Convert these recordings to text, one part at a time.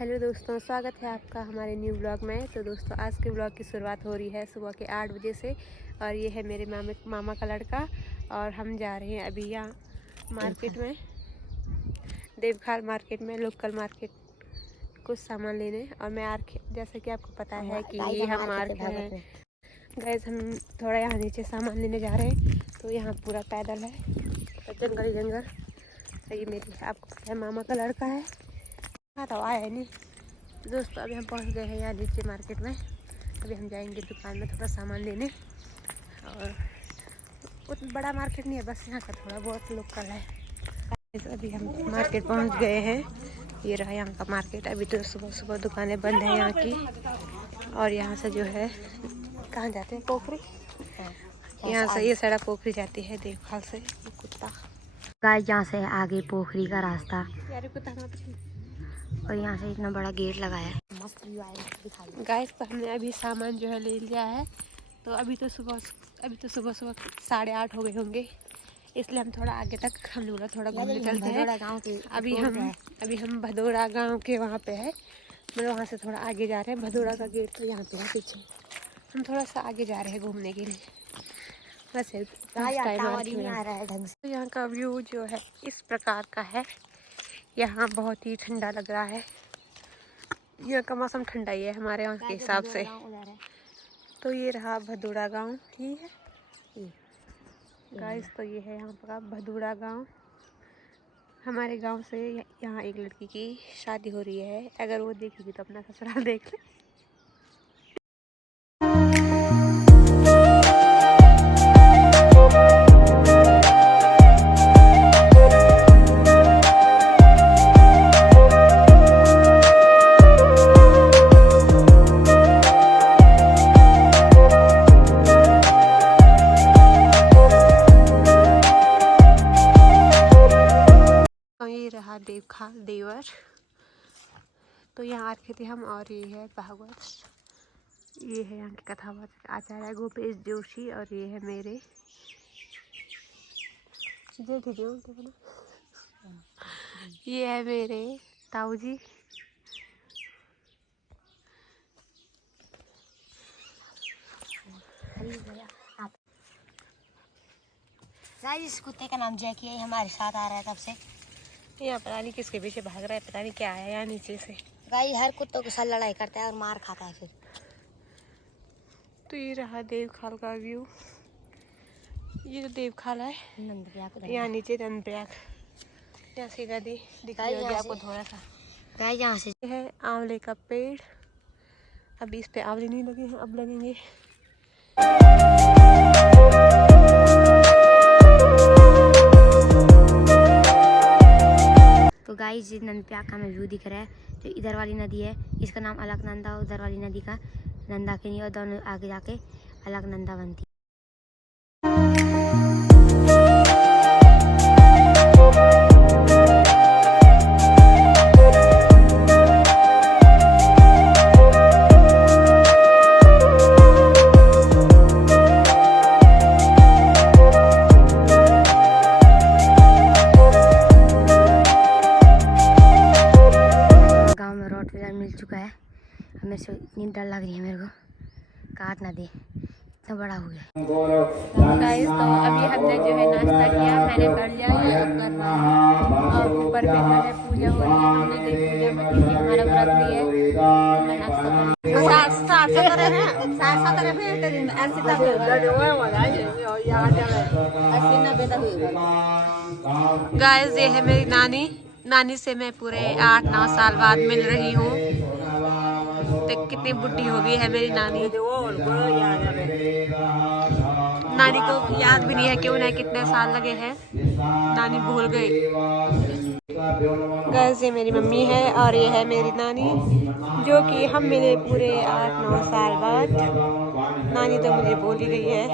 Hello दोस्तों, स्वागत है आपका हमारे न्यू ब्लॉग में। तो दोस्तों, आज के ब्लॉग की शुरुआत हो रही है सुबह के 8 बजे से। और ये है मेरे मामा का लड़का और हम जा रहे हैं अभी यहाँ मार्केट में, देवखाल मार्केट में, लोकल मार्केट, कुछ सामान लेने। और मैं जैसा कि आपको पता है कि ये हम मार्केट है गैस, हम थोड़ा यहाँ नीचे सामान लेने जा रहे हैं। तो यहाँ पूरा पैदल है, जंगल जंगल। तो ये मेरी आपको पता है मामा का लड़का है, तो आया है नहीं। तो दोस्तों, अभी हम पहुंच गए हैं यहाँ नीचे मार्केट में। अभी हम जाएंगे दुकान में थोड़ा सामान लेने। और उतना बड़ा मार्केट नहीं है, बस यहाँ का थोड़ा बहुत लोकल है। तो अभी हम मार्केट पहुंच गए हैं। ये रहा यहाँ का मार्केट। अभी तो सुबह सुबह दुकानें बंद हैं यहाँ की। और यहाँ से जो है कहाँ जाते हैं, पोखरी। यहाँ से ये सड़क पोखरी जाती है देवखाल से। कुत्ता गाइस, यहाँ से आगे पोखरी का रास्ता कुत्ता और यहाँ से इतना बड़ा गेट लगाया है। मस्त व्यू आएगा। गाइस, तो हमने अभी सामान जो है ले लिया है। तो अभी तो सुबह 8:30 हो गए होंगे, इसलिए हम थोड़ा आगे तक हम लोग थोड़ा घूमने चलते हैं। अभी हम भदोड़ा गांव के वहाँ पे है, मतलब वहाँ से थोड़ा आगे जा रहे हैं। भदोड़ा का गेट तो यहाँ पे है पीछे। हम थोड़ा सा आगे जा रहे हैं घूमने के लिए। बस तो यहाँ का व्यू जो है इस प्रकार का है। यहाँ बहुत ही ठंडा लग रहा है। यहाँ का मौसम ठंडा ही है हमारे यहाँ के हिसाब से। तो ये रहा भदोड़ा गांव ही है गाइस। तो ये है यहाँ का भदोड़ा गांव। हमारे गांव से यहाँ एक लड़की की शादी हो रही है। अगर वो देखेगी तो अपना ससुराल देख ले। रहा देवखाल देवर। तो यहाँ आए थे हम। और ये है भागवत, ये है यहाँ के कथावाचक आचार्य गोपेश जोशी। और ये है मेरे ये है मेरे ताऊ जी। इस कुत्ते का नाम जैकी है, हमारे साथ आ रहा है तब से। यहाँ पता नहीं किसके पीछे भाग रहा है, पता नहीं क्या है यहाँ नीचे से। गाइस, हर कुत्तों के साथ लड़ाई करता है और मार खाता है फिर। तो ये रहा देवखाल का व्यू। ये जो देवखाल है यहाँ नीचे नंदप्रयाग, यहाँ से नदी दिखाई देगी आपको थोड़ा सा। गाइस, यहाँ से है आंवले का पेड़। अभी इस पे आंवले नहीं लगे हैं, अब लगेंगे। तो गाइस, नंदप्रयाग का हमें व्यू दिख रहा है। जो इधर वाली नदी है इसका नाम अलकनंदा, उधर वाली नदी का नंदाकिनी, और दोनों आगे जाके अलकनंदा बनती है। मिल चुका है। मेरे से इतनी डर लग रही है, मेरे को काट ना दे, इतना बड़ा हो गया। गाइस, तो अभी हमने जो है नाश्ता किया, मैंने कर लिया, ये अब कर रहा है। और ऊपर में जो है पूजा हो रही है। हमने गई पूजा में क्योंकि हमारा व्रत भी है। मैं नाश्ता गाइस, ये है मेरी नानी से मैं पूरे 8-9 साल बाद मिल रही हूँ। तो कितनी बुढ़ी हो गई है मेरी नानी। नानी को याद भी नहीं है कि उन्हें कितने साल लगे हैं, नानी भूल गई। गाइस, ये मेरी मम्मी है और ये है मेरी नानी, जो कि हम मिले पूरे 8-9 साल बाद। नानी तो मुझे भूल ही गई है।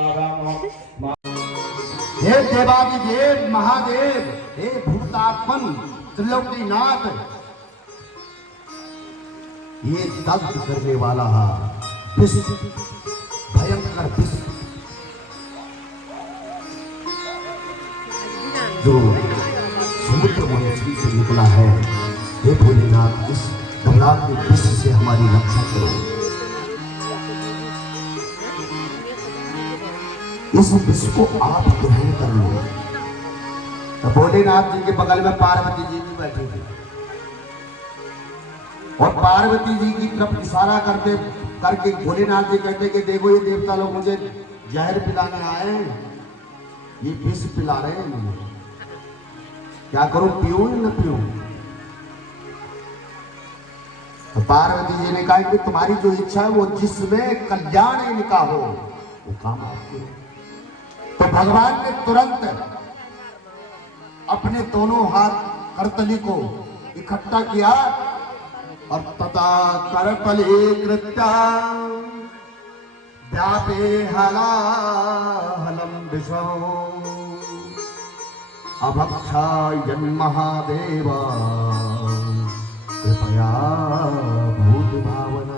हे देवादिदेव महादेव, हे भूतात्मन त्रिलोकीनाथ, ये दग्ध करने वाला विश्व, भयंकर विश्व जो समुद्र मंथन से निकला है। हे भोलेनाथ, इस नवरात्र रक्षा करो। इस विष को आप ग्रहण कर लो। तो भोलेनाथ जी के बगल में पार्वती जी भी बैठी थी और पार्वती जी की तरफ इशारा करके भोलेनाथ जी कहते कि देखो ये देवता लोग मुझे जहर पिलाने आए हैं, ये विष पिला रहे हैं मुझे, क्या करूं, पीऊं या न पीऊं? तो पार्वती जी ने कहा कि तुम्हारी जो इच्छा है वो जिसमें कल्याण इनका हो वो काम आपको। तो भगवान ने तुरंत अपने दोनों हाथ करतली को इकट्ठा किया और तथा करतले कृत्या व्यापे हलाहलम विषो अभक्षायन् महादेव कृपया भूत भावना।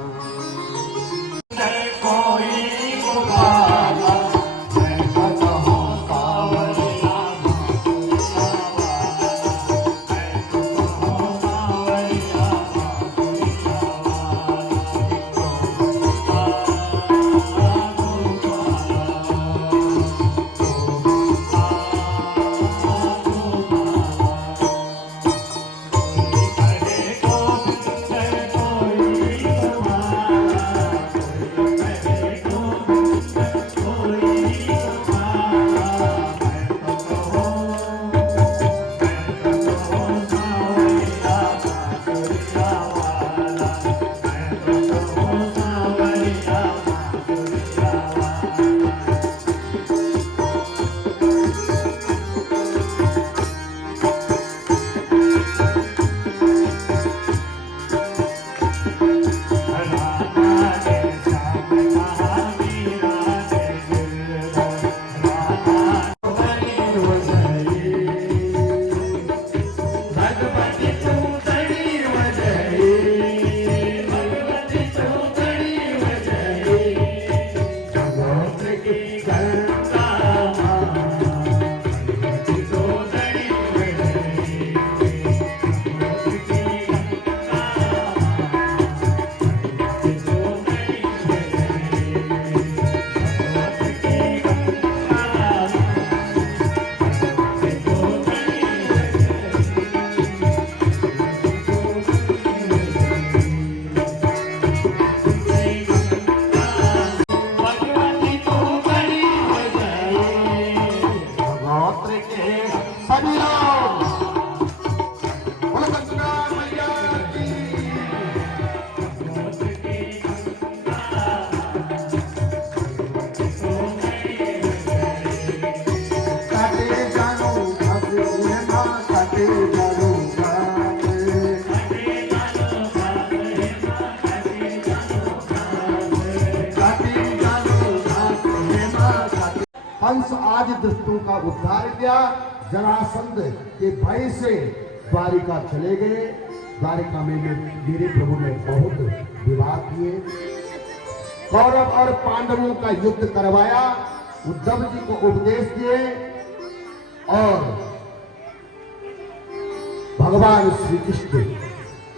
हंस आदि दुष्टों का उद्धार किया, जरासंध के भय से द्वारिका चले गए। द्वारिका में मेरे प्रभु ने बहुत विवाह किए, कौरव और पांडवों का युद्ध करवाया, उद्धव जी को उपदेश दिए और भगवान श्री कृष्ण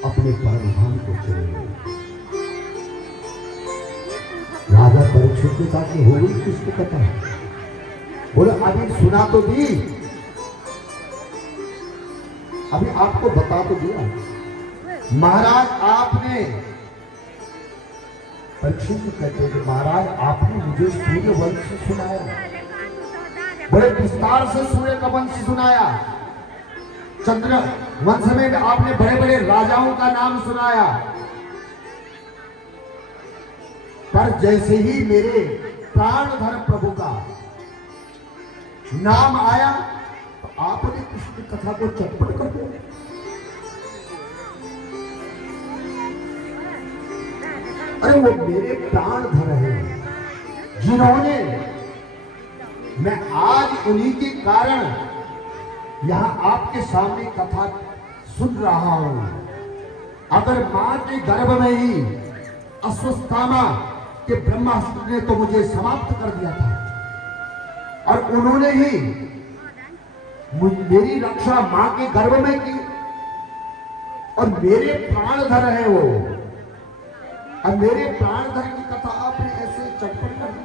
अपने परम धाम को चले गए। राजा परीक्षित ने कहा कि हो गई किसको कथा, बोले अभी सुना तो दी, अभी आपको बता तो दिया। महाराज आपने, परीक्षित कहते हैं कि महाराज आपने मुझे सूर्य वंश सुनाया, बड़े विस्तार से सूर्य का वंश सुनाया, चंद्र वंश में आपने बड़े बड़े राजाओं का नाम सुनाया, पर जैसे ही मेरे प्राणधर प्रभु का नाम आया तो आपने कृष्ण कथा को चटपट कर दिया। अरे वो मेरे प्राणधर हैं, जिन्होंने, मैं आज उन्हीं के कारण यहां आपके सामने कथा सुन रहा हूं। अगर मां के गर्भ में ही अश्वत्थामा के ब्रह्मास्त्र ने तो मुझे समाप्त कर दिया था, और उन्होंने ही मेरी रक्षा मां के गर्भ में की, और मेरे प्राणधर है वो, अब मेरे प्राणधर की कथा आपने ऐसे चौपट कर दी।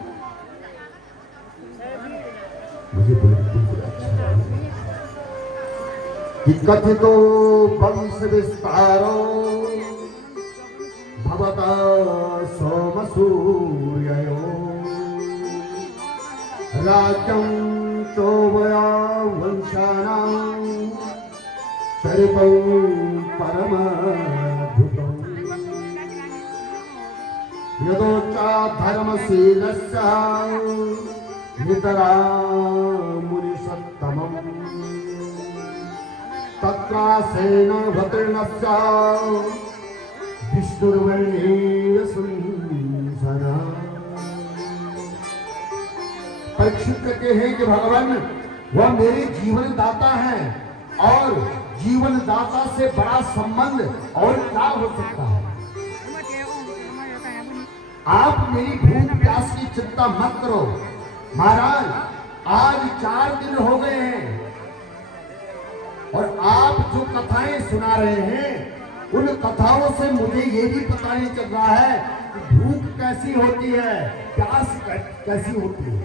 मुझे बिल्कुल अच्छा लगा कि कथितो वंश विस्तारो भवता सोमसूर्ययो राज्यं चोभया वंशानां चरितं परमाद्भुतम् यदोचा धर्मशीलस्य नितरां मुनिसत्तमम् तत्रासेन भद्रणस्य विष्णुर्वर्णेय सुंसना। परीक्षित कहते हैं कि भगवान वह मेरे जीवन दाता है और जीवन दाता से बड़ा संबंध और क्या हो सकता है। आप मेरी भूख प्यास की चिंता मत करो महाराज। आज 4 दिन हो गए हैं और आप जो कथाएं सुना रहे हैं उन कथाओं से मुझे ये भी पता नहीं चल रहा है कि भूख कैसी होती है, प्यास कैसी होती है।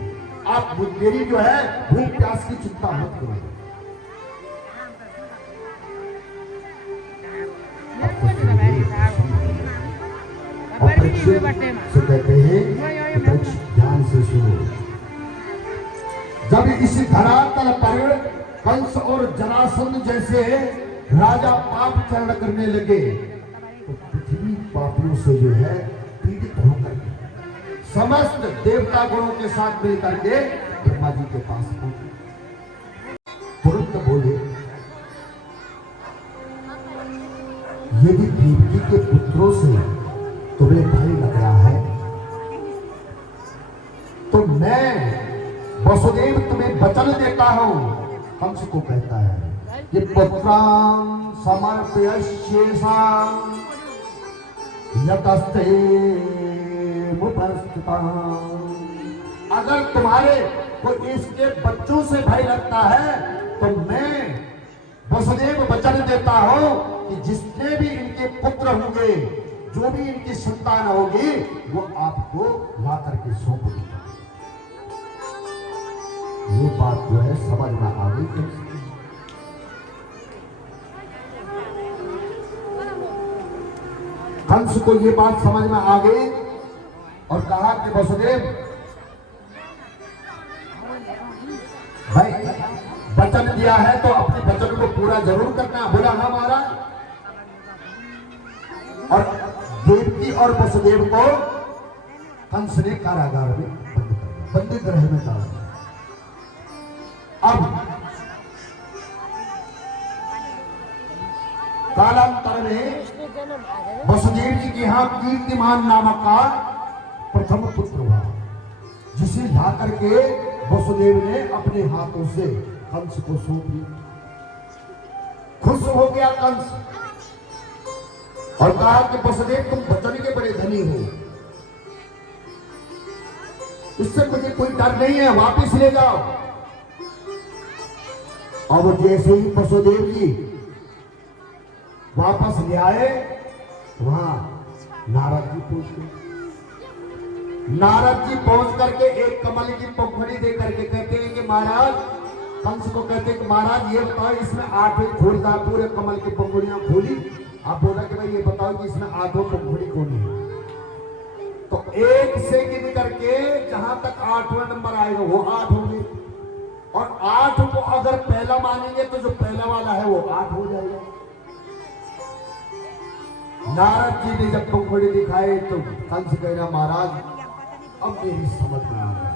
आप मेरी जो है भूख प्यास की चिंता मत करो। से कहते हैं ध्यान से सुनो। जब इस धरातल पर कंस और जरासंध जैसे राजा पाप चरण करने लगे तो पृथ्वी पापियों से जो है पीड़ित होकर समस्त देवता गुणों के साथ मिलकर के ब्रह्मा जी के पास पहुंचे। तुरंत बोले यदि देवकी के पुत्रों से तुम्हें भय लग रहा है तो मैं वसुदेव तुम्हें वचन देता हूं। कंस को कहता है ये पुत्रां समर्पयश्येषां यतस्ते मुपस्थितां। अगर तुम्हारे को इसके बच्चों से भय लगता है तो मैं वसुदेव वचन देता हूं कि जितने भी इनके पुत्र होंगे, जो भी इनकी संतान होगी, वो आपको ला करके सौंप देगा। ये बात जो है समझ में आ गई। कंस को ये बात समझ में आ गई और कहा कि वसुदेव भाई वचन दिया है तो अपने वचन को पूरा जरूर करना। बोला हाँ महाराज। और देवकी और वसुदेव को कंस ने कारागार में बंदी गृह में डाल दिया। अब कालांतर में वसुदेव जी के यहाँ कीर्तिमान नामक का प्रथम पुत्र हुआ, जिसे ला करके वसुदेव ने अपने हाथों से कंस को सौंप दिया। खुश हो गया कंस और कहा कि वसुदेव तुम वचन के बड़े धनी हो, इससे मुझे कोई डर नहीं है, वापिस ले जाओ। और जैसे ही वसुदेव जी वापस ले आए वहां नारद जी पहुंच गए। नारद जी पहुंच करके एक कमल की पंखुड़ी दे करके कहते हैं कि महाराज, कंस को कहते हैं कि महाराज ये बताओ इसमें 8 खोलता, पूरे कमल की पंखुड़ियां खोली। आप बोला कि भाई ये बताओ कि इसमें 8 पंखुड़ी कौन है। तो 1 से गिन करके जहां तक 8वां नंबर आएगा वो 8 होंगे और 8 को अगर पहला मानेंगे तो जो पहला वाला है वो 8 हो जाएगा। नारद जी ने जब पंखुड़ी दिखाए तो कंस कह रहा महाराज अब मेरी समझ में आ गया,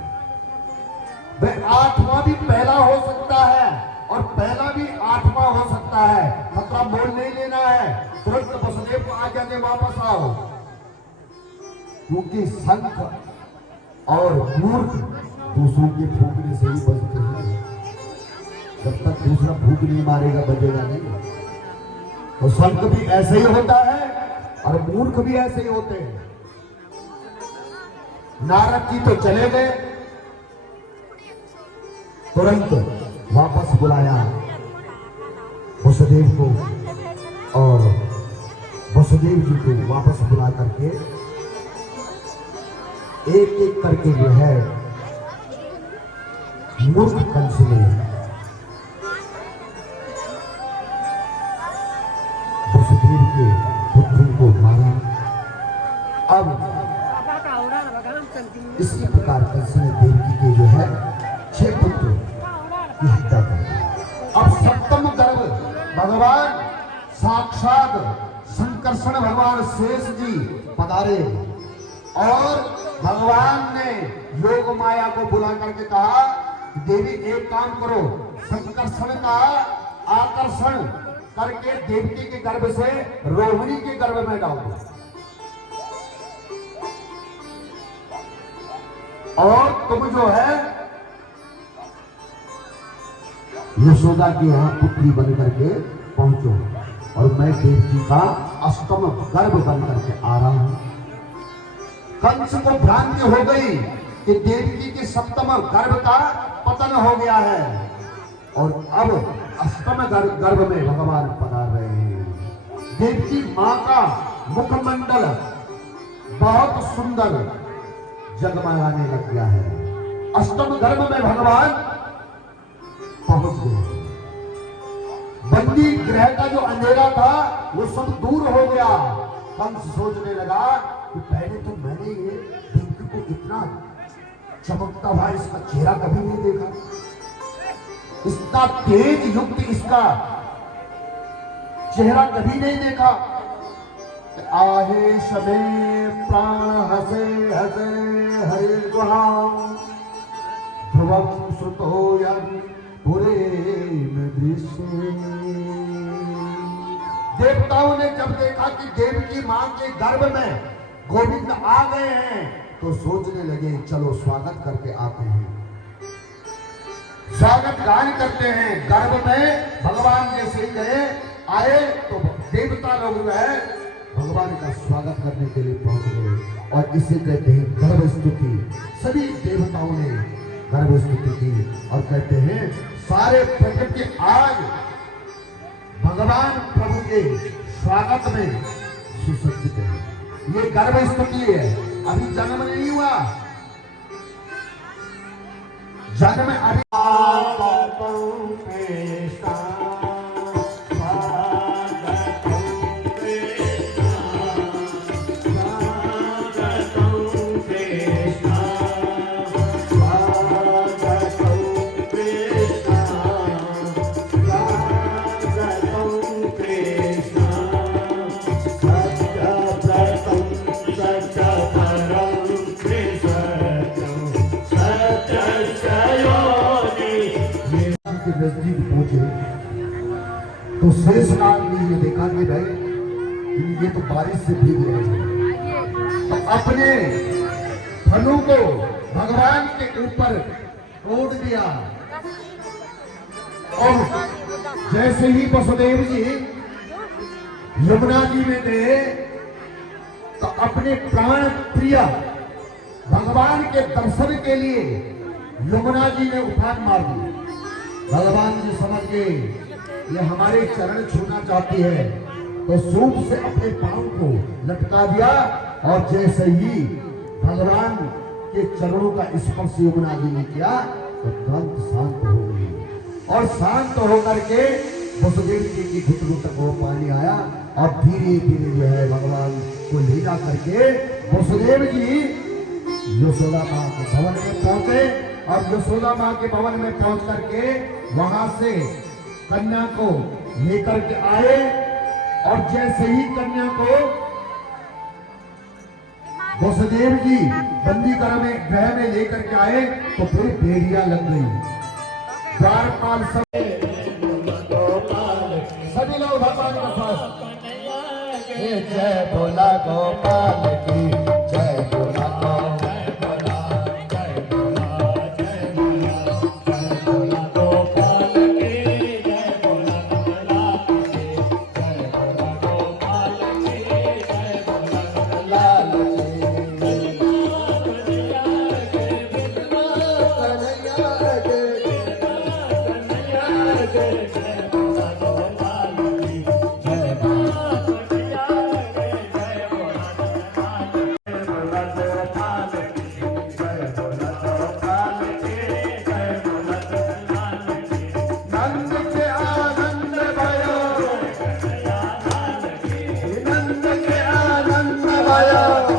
वह 8वां भी पहला हो सकता है और पहला भी 8वां हो सकता है। खतरा मोल नहीं लेना है, तुरंत वसुदेव को आज्ञा दे वापस आओ, क्योंकि संख और मूर्ख दूसरों के फूकने से ही बचते हैं। जब तक दूसरा फूक नहीं मारेगा बचेगा नहीं। तो संख भी ऐसे ही होता है और मूर्ख भी ऐसे ही होते हैं। नारद जी तो चले गए, तुरंत वापस बुलाया वसुदेव को और वसुदेव जी को वापस बुला करके एक एक करके जो है मूर्ख कंस ने वसुदेव के पुत्रों को मारा। अब इसी प्रकार कंस ने देवकी के जो है 6 पुत्र की हत्या कर दी। अब सप्तम गर्भ भगवान साक्षात संकर्षण भगवान शेष जी पधारे और भगवान ने योग माया को बुला करके कहा, देवी एक काम करो, संकर्षण का आकर्षण करके देवकी के गर्भ से रोहिणी के गर्भ में डाल दो और तुम जो है यशोदा के यहाँ पुत्री बन करके पहुंचो और मैं देवकी का अष्टम गर्भ बन करके आ रहा हूं। कंस को भ्रांति हो गई कि देवकी के सप्तम गर्भ का पतन हो गया है और अब अष्टम गर्भ में भगवान पधार रहे हैं। देवकी मां का मुखमंडल बहुत सुंदर जगमगाने लग गया है। अष्टम गर्भ में भगवान पहुंच गए। बंदी ग्रह का जो अंधेरा था वो सब दूर हो गया। कंस सोचने लगा कि पहले तो मैंने ये देवकी को इतना चमकता हुआ इसका चेहरा कभी नहीं देखा, इतना तेज युक्त इसका चेहरा कभी नहीं देखा। आहे शबे प्राण हसे हसे हरे गुहाम ध्रुवम सुतोयम पूरे में दृश्य। देवताओं ने जब देखा कि देवकी मां के गर्भ में गोविंद आ गए हैं तो सोचने लगे चलो स्वागत करके आते हैं, स्वागत गान करते हैं। गर्भ में भगवान जैसे ही गए आए तो देवता लोग जो है भगवान का स्वागत करने के लिए पहुंच गए और इसे कहते हैं गर्भ स्तुति। सभी देवताओं ने गर्भ स्तुति की और कहते हैं सारे प्रकृति आज भगवान प्रभु के स्वागत में सुसज्जित है। ये गर्भ स्तुति है, अभी जन्म नहीं हुआ, जन्म अभी नजदीक पहुंचे तो शेषनाग ने ये देखा कि भाई ये तो बारिश से भीग रहे हैं, तो अपने फलों को भगवान के ऊपर ओढ़ दिया और जैसे ही वसुदेव जी यमुना जी में गए तो अपने प्राण प्रिय भगवान के दर्शन के लिए यमुना जी ने उफान मार दी। भगवान जी समझ गए ये हमारे चरण छूना चाहती है तो सूप से अपने पांव को लटका दिया और जैसे ही भगवान के चरणों का स्पर्श यमुना जी ने किया तो तुरंत शांत हो गई और शांत होकर के वसुदेव जी की घुटनों तक वो पानी आया और धीरे धीरे जो है भगवान को ले जा करके वसुदेव जी यशोदा मां के भवन में पहुंचे और यशोदा मां के भवन में पहुंच करके वहां से कन्या को लेकर के आए और जैसे ही कन्या को वसुदेव जी बंदी गृह में लेकर के आए तो फिर बेड़ियां लग गई। द्वारपाल सभी लोग भगवान के साथ जय भोला गोपाल की जय भोला भयो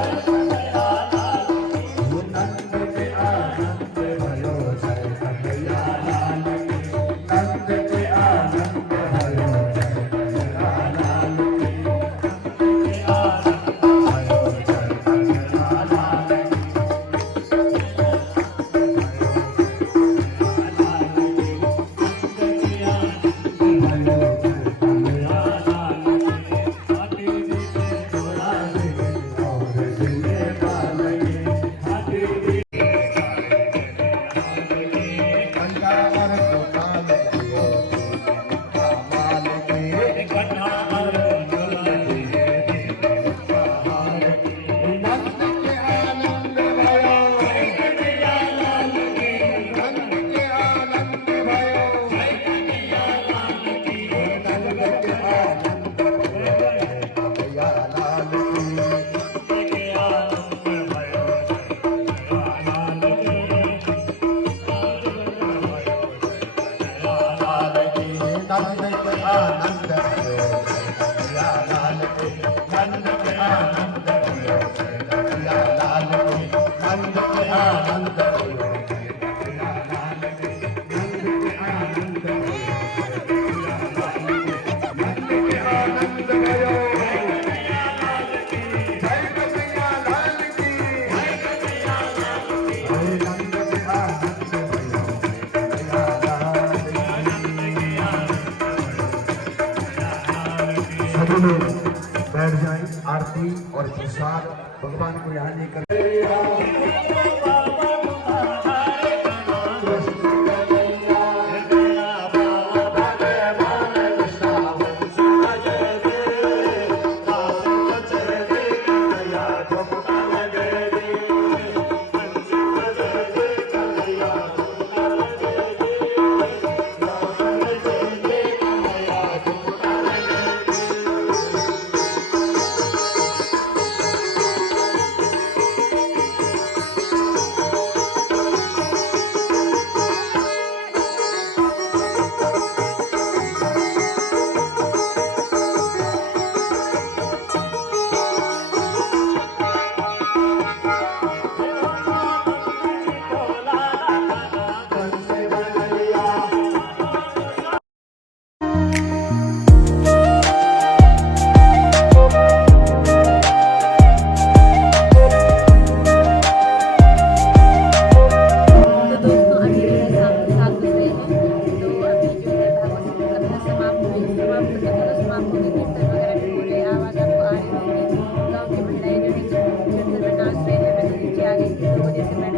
नंद के आनंद भयो जय कन्हैया लाल की नंद के आनंद भयो जय कन्हैया लाल की आनंद भयो जय कन्हैया लाल की सभी लोग बैठ जाएं, आरती और प्रसाद भगवान को यहाँ लेकर आगे 2 बजे से